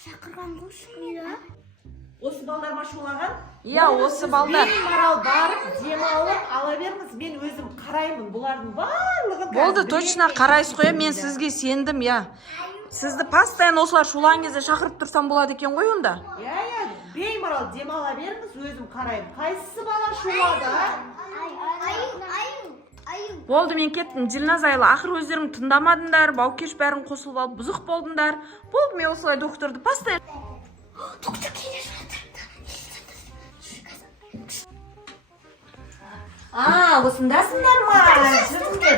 шақырған ғой. Осы балдар ма шулаған? Иә, осы балдар. Марал барып демалып ала беріңіз. Мен өзім қараймын бұлардың барлығын. Болды, точно қарайсыз ғой, мен сізге сендім, я. Сізді постоянно осылар шулаған кезде шақырып тұрсам болады екен ғой онда. Иә, бей Марал демала беріңіз, өзім қараймын. Қайсысы бала шулады? Болды, мен кеттім. Дилназ айла, ақыр өздерің тыңдамадыңдар, Баукеш бәрін қосылып алып бұзық болдыңдар. Болды, мен осылай докторды постоянно. Доктор келе жатыр. Осындасыңдар ма? Жүріңдер.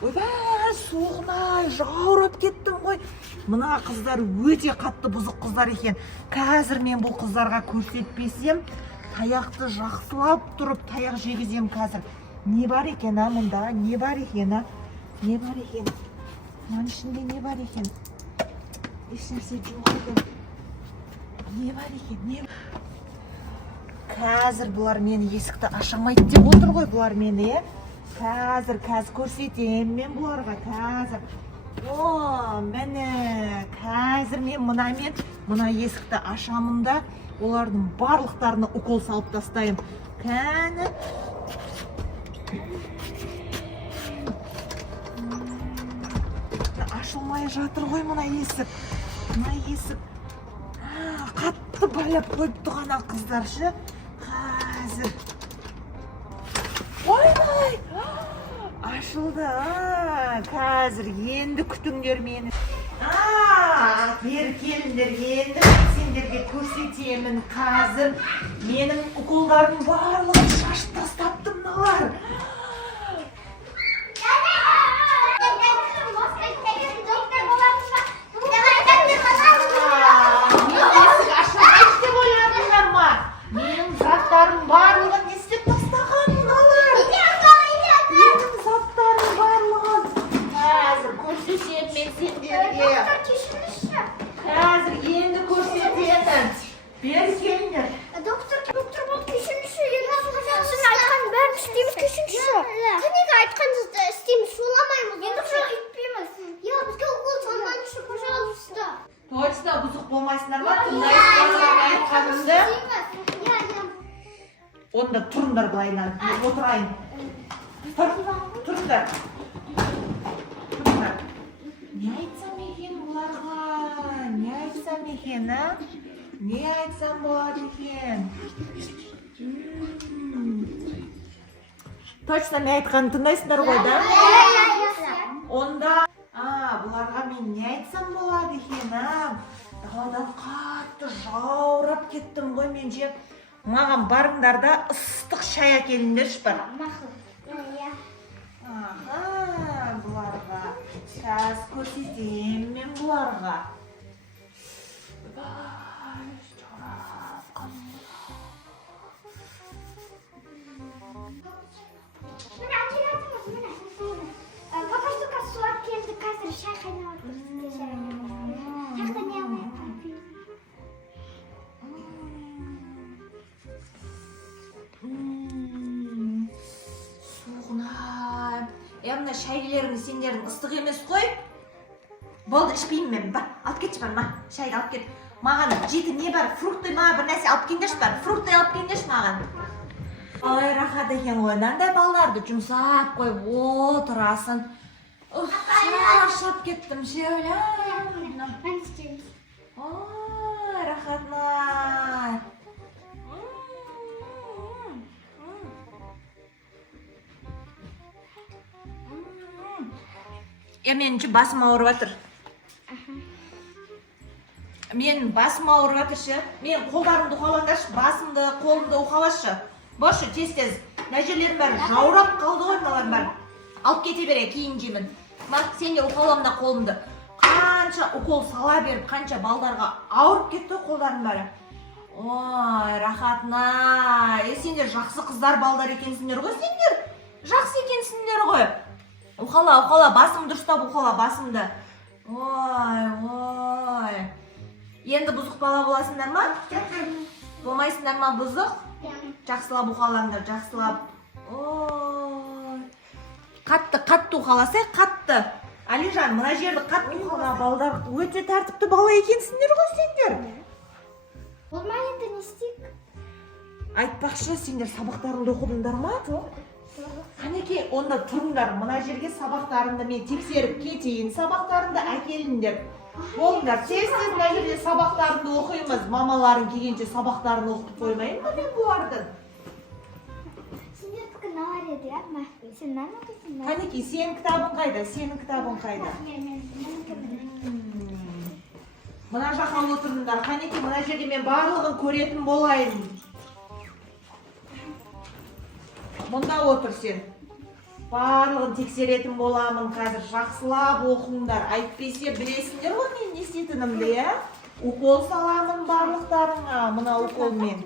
Ойбай, соғынай, жаурап кеттім ғой. Мына қыздар өте қатты бұзық қыздар екен. Қазір мен бұл қыздарға көрсетпесем, таяқты жақсылап тұрып таяқ жегізем қазір. Не бар екен, мұнда? Не бар екен, Не бар екен? Мұның ішінде не бар екен? Ешнәрсе жоқ екен. Не бар екен? Қазір бұлар мені есікті ашамайды деп отыр ғой, бұлар мені, Қазір көрсетем мен бұларға, қазір. Міне, қазір мен мына есікті ашамын да, олардың барлықтарына укол салып тастайым. Кәні. Ашылмай жатыр ғой мына есік. Қатты байлап қойыпты ғана қыздаршы. Қазір. Ойбай! Ашылды. Қазір енді күтіңдер мені. Бері келіңдер, енді сендерге көрсетемін қазір. Менің уколдардың барлығын шашып тастапты мыналар. Менің заттарым барлығын естеп тастаған мыналар. Менің заттарым барлығын. Қазір көрсетем мен сендерге. Қазір енді көрсетемін. Бері келіңдер. Доктор бұл кешіріңізші. Сіз айтқан бәрін істейміз, кешіріңізші. Неге айтқаныңызды істейміз, шуламаймыз. Енді жоқ етпейміз. Бізге укол салмаңызшы, пожалуйста. Точно бұзық болмайсыңдар ма? Тыңдайсыңдар айтқанымды. Онда тұрыңдар былайынан, отырайын. Тұрыңдар. Не айтсам екен бұларға? Не айтсам екен, Не айтсам болады екен? Точно не айтқанын тыңдайсыңдар ғой, да? Онда, бұларға мен не айтсам болады екен, Даладан қатты жаурап кеттім ғой мен жеп. Маған барыңдар да ыстық шай әкеліңдерші бар. Бұларға. Қазір көрсетем мен бұларға. Папашка суап келді, қазір шай қайнап Мына шайлерің сендердің ыстық емес қой. Болды, ішпеймін мен. Бар, алып кетші бар, шайды алып кет. Маған жеті не бар, фрукты ма, бір нәрсе алып кендеш бар. Фрукты алып кендеш маған. Ой, рахат екен ғой. Нандай балаларды жұмсап қойып отырасын. Шаршап кеттім, шеуля. Ой, рахат-май. Мен басым ауырып жатыр. Мен басым ауырып жатыршы. Мен қолдарымды уқалаңдаршы, басымды, қолымды уқалашы. Бошы, тез-тез. Мына жерлерім бәрі жаурап қалды ғой мыналардың бәрі. Алып кете бере, кейін жеймін. Сен де уқаламда қолымды. Қанша укол сала беріп, қанша балдарға ауырып кетті қолдарым бәрі. Ой, рахатына. Сендер жақсы қыздар балдар екенсіңдер ғой, сендер. Жақсы екенсіңдер ғой. Уқала, басымды ұстап уқала, басымды. Ой. Енді бұзық бала боласыңдар ма? Болмайсыңдар ма бұзық? Жақсылап уқалаңдар, жақсылап. Ой. Қатты уқаласай, қатты. Алижан, мына жерді қатты уқала. Балдар өте тәртіпті бала екенсіңдер ғой, сендер. Болмай енді не істейік? Айтпақшы, сендер сабақтарыңды оқыдыңдар ма? Қанекей, онда тұрыңдар, мына жерге сабақтарыңды мен тексеріп кетейін, сабақтарыңды әкеліңдер. Болыңдар, тез мына жерде сабақтарыңды оқимыз. Мамаларың келгенше сабақтарын оқытып қоймайын ба мен бұлардың? Сендер түкі налар еді, я? Сен нан оқисың ба? Қанекей, сенің кітабың қайда? Сенің кітабың қайда? Мына жаққа отырыңдар. Қанекей, мына жерде мен барлығын көретін болайын. Мұнда отыр сен. Барлығын тексеретін боламын қазір. Жақсылап оқыңдар. Айтпесе білесіңдер ғой мен не істейтінімді, иә? Укол саламын барлықтарыңа, мына уколмен.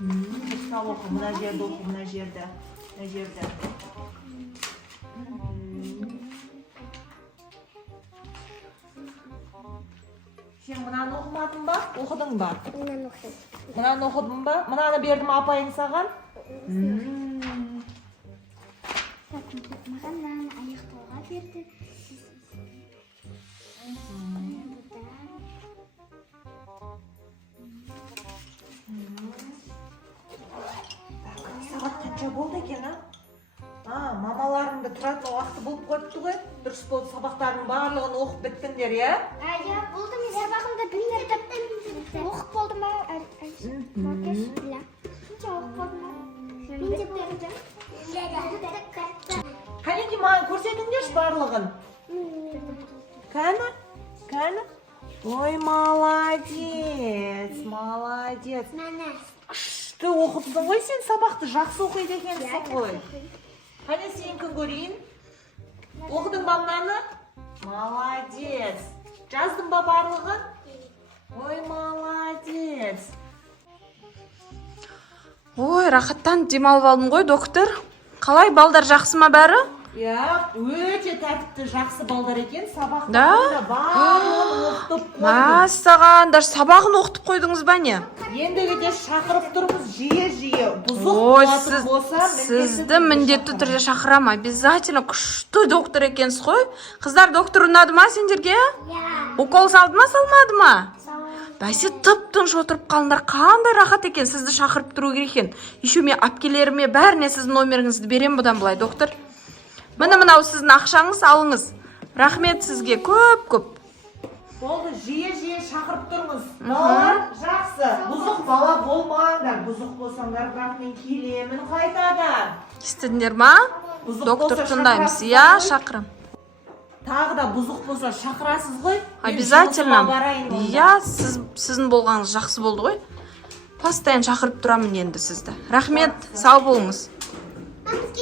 Дұрыстап оқы, мына жерді оқы, мына жерді. Сен мынаны оқымадың ба? Оқыдың ба? Мынаны оқиын. Мынаны оқыдың ба? Мынаны бердім апайың саған? Маған мынаны аяқтауға берді. Сағат қанша болды екен, мамаларыңды тұратын уақыты болып қойыпты ғой. Дұрыс болды, сабақтардың барлығын оқып біттіңдер, иә? Я болды, мен сабағымда бітірдім. Оқып болды ма? Макияж? Ля. Сенде оқып болды ма? Мен бітірдім. Қанекей, маған көрсетіңдерші барлығын. Кәні? Ой, молодец. Мәні. Күшті оқыпсың ғой, сен сабақты жақсы оқиды екенсің ғой. Қане сенікін көрейін? Оқыдың ба мынаны? Молодец. Жаздың ба барлығын? Ой, молодец. Ой, рахаттан демалып алдым ғой, доктор. Қалай, балдар жақсы ма бәрі? Я, өте тәртіпті жақсы балдар екен, сабақтарында Да? барлығын оқытып қойдым. Мәссаған, даже сабағын оқытып қойдыңыз ба не? Ендігіде шақырып тұрмыз жиі. Бұзық Ой, болатын болса, сізді міндетті түрде шақырам, обязательно күшті доктор екенсіз ғой. Қыздар, доктор ұнады ма сендерге? Укол салды ма, салмады ма? Бәсе тып-тыныш отырып қалыңдар, қандай рахат екен, сізді шақырып тұру керек екен. Еще мен әпкелеріме бәріне сіздің номеріңізді берем бұдан былай, доктор. Мынау сіздің ақшаңыз, алыңыз. Рахмет сізге, көп. Болды, жиі шақырып тұрмыз. Балалар жақсы, бұзық бала болмаңдар. Бұзық болсаңдар, бірақ мен келемін қайтадан. Естідіңдер ма? Доктор тұндаймыз, я шақырым. Тағы да бұзық болса шақырасыз ғой. Обязательно. Я, сіздің болғаныңыз жақсы болды ғой. Постоянно шақырып тұрамын енді сізді. Рахмет, сау болыңыз. Мамыз